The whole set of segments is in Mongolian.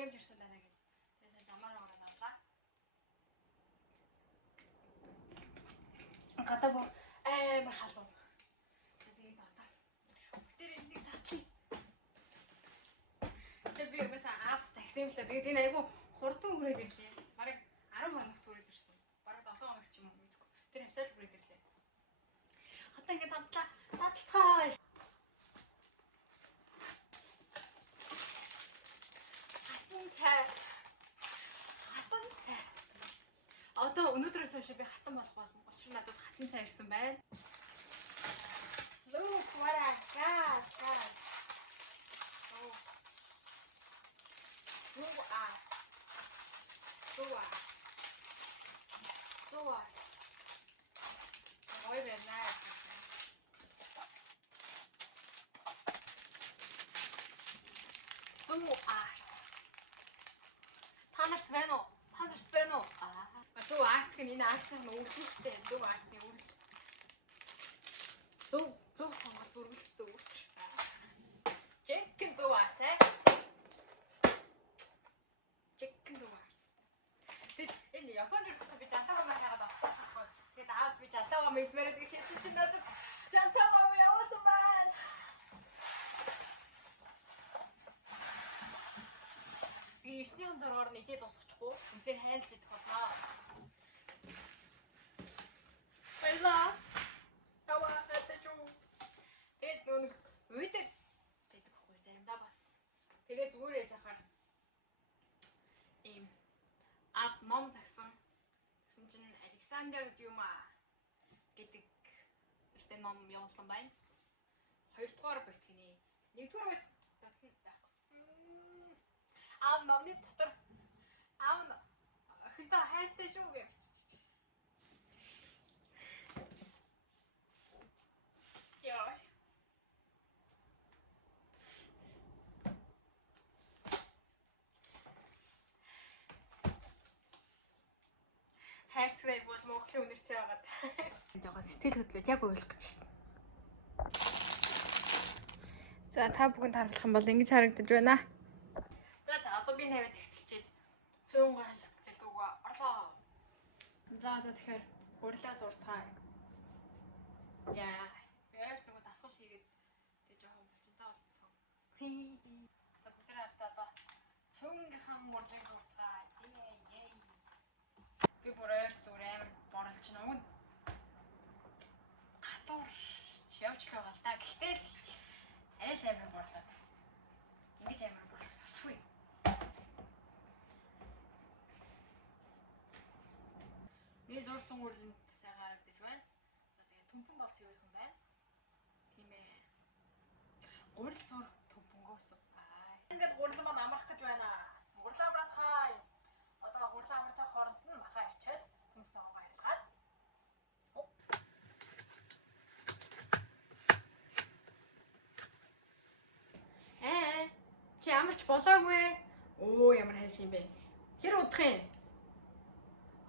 гэмж ирсэн байна гэдэг. Тэгээд замаар ороод авлаа. Гадаа боо амар халуун. Тэгээд одоо бүтээр энийг затлаа. Тэгээд би юусаа аав загсамлаа. Тэгээд энэ айгу хурдан хүрээд ирлээ. Бараг 10 хоногт хүрээд ирсэн. Бараг 7 хоног ч юм уу мэдгүй. Тэр хавцал хүрээд ирлээ. Одоо ингээд хамтлаа задлцгаая. Хатан цай. Одоо өнөөдрөөс хойш би хатан болох болно. Учир нь надад хатан цай ирсэн байна. Look what I got, guys. Oh. Ой байна. Та нарт байна уу? Зөв арт гэн энэ артын үргэлж штэ. Зөв артны үргэлж. Зөв сонголт үргэлж зөв. Чекэн зөв арт ээ. Чекэн зөв арт. Тэд энэ Японд ирсэн би жантаагаа маягаад авчихсан. Тэгэд аав би жантаагаа мэдмээрээ гэхээс чи надад жантаагаа явуулсан байна. Би 9-ийн 6-аар нэгээд дуусчихгүй. Үнээр хайрлаж идэх болно. Баярлаа. Яваа хатач юу. Тэгээд нүг үйдэг гэдэг хгүй заримдаа бас. Тэгээ зүгээр ээж ахаар ийм ав ном загсан. Гэсэн чинь Александр Дюма гэдэг эртний ном явуулсан байна. 2 дугаар битгний 1 дугаар битгний байхгүй. Аав номны дотор аав охинтой хайртай шүү гэж бичиж. Яа. Хайрцагтай бол Монголын үнэртэй байгаад. Жогоо сэтгэл хөдлөж яг ойлгох гэж шин. За та бүхэнд харуулах юм бол ингэж харагдаж байна. За одоо би наваа зэгцэлчихэд цөөнгөө хэлдэггүй орлоо. За тэгэхээр урьлаа сурцгаая. Яа, яард нөгөө дасгал хийгээд тэг жоохон булчинтай болцсон. За бүгд одоо цөөнгийнхэн урьлыг сурцгаая. Би бүр ойр зүгээр амар борлож нөгөө гатуур явж л байгаа л да. Гэхдээ л арай л амар борлоо. Ингэж амар борлох ёсгүй. Би зурсан үрлэнд сайн харагдаж байна. За тэгээ төмпөн бол цэвэрхэн байна. Тийм ээ. Гурил зурх төмпөнгөөс. Ингээд гурил маань амрах гэж байна. Гурил амрацгаая. Одоо гурил амрацах хооронд нь махаа ирчээд төмстөөгөө харилцаад. Чи амарч болоогүй. Оо ямар хайш юм бэ? Хэр удах юм?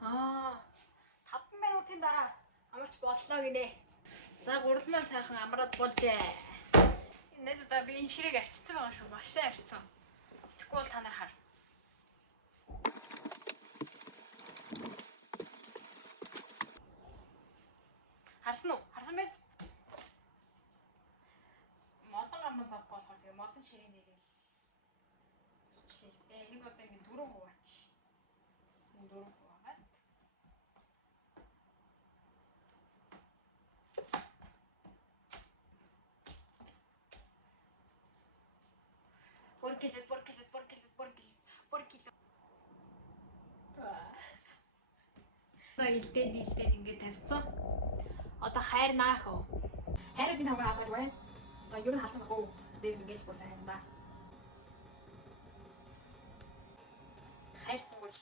5 минутын дараа амарч боллоо гинэ. За гурал маань сайхан амраад болжээ. Энэ надад би энэ ширийг арчсан байгаа шүү. Маш сайн арчсан. Тэгэхгүй бол та нар хар. Харсан уу? Харсан биз? Модон аман завгүй болохоор тэгээ модон ширийн нэрээ шилтэй. Энийг одоо ингэ 4 хуваач. 4 хуваагаад. Поркилет. Илдээд ингэ тавьсан. Одоо хайр наах уу? Хайруудын тавга хаалгаж байна. За юу н халсан бах уу? Дээр ингэж бүр сайн да. Хайрсан гурил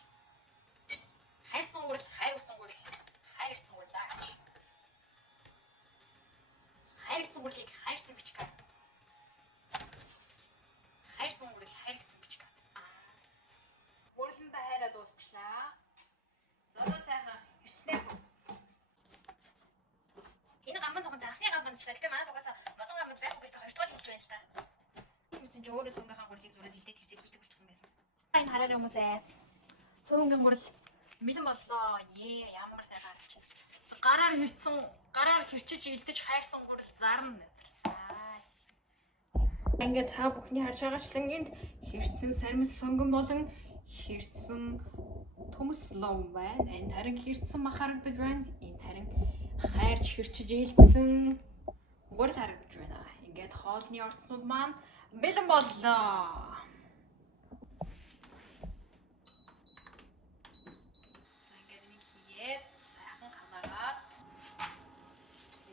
хайрсан гурил хайрсан гурилаач. Хайрсан гурилыг хайрсан бичгээ. Хайрсан гурил хайрсан бичгээ. Гуриланда хайраа дуусчлаа. Зодоо сайхан ирчлээ. Энэ гамбан зогон загсны гамбанчлаа. Гэтэ манай дугасаа модон гамбан байхгүй гэдэг хоёр дахь хэлж байна л та. Үгүй чинь өөрөө цонхоо гурилыг зураад илдээд хэрчээд хийдэг болчихсон байсан. энэ хараар хүмүүсээ. Цөөнгөн гурал мэлэн боллоо. Ямар сайн гарч. Гараар хэрчиж илдэж хайрсан гурал зарна надад. Ингээд та бүхний харж байгаачлан энд хэрцэн сармис сонгон болон хэрцэн төмс лом байна. Энд харин хэрцэн мах харагдаж байна. Энд харин хайрч хэрчиж илдсэн гурал харагдаж байна. Ингээд хоолны орцнууд маань бэлэн боллоо. Сайхан халаагаад.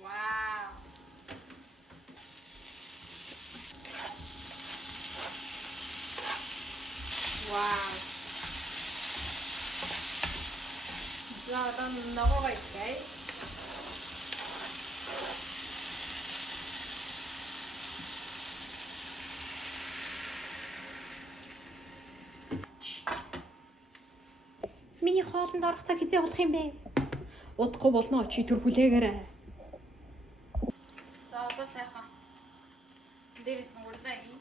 Вау. Вау. За одоо ногоогоо идэх. Миний хоолнд орох цаг хизээ болох юм бэ? Удахгүй болно. Чи төр хүлээгээрэй. За одоо сайхан. Дээрээс нь урдаа ий.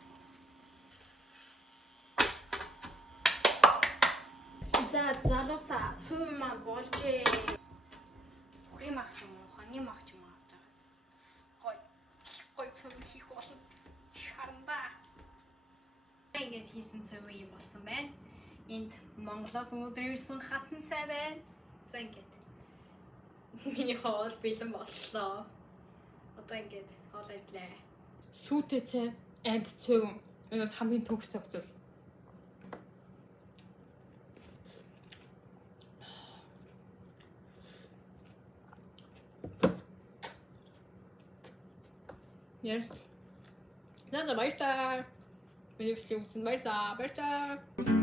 За залуусаа цөм маань болжээ. Бүхий мах юм уу? Хоны мах юм уу авч байгаа. Гой цөм хийх болно. Харандаа. Ингээд хийсэн цөм юм болсон байна. Энд Монголоос өнөөдөр ирсэн хатан цай байна. За ингээд миний хоол бэлэн боллоо. Одоо ингээд хоол идлээ. Сүйтэй цай, амт цөв. Энэ хамгийн төгс зохицол. Yes. Надад баярлалаа. Миний видео үзсэн баярлалаа.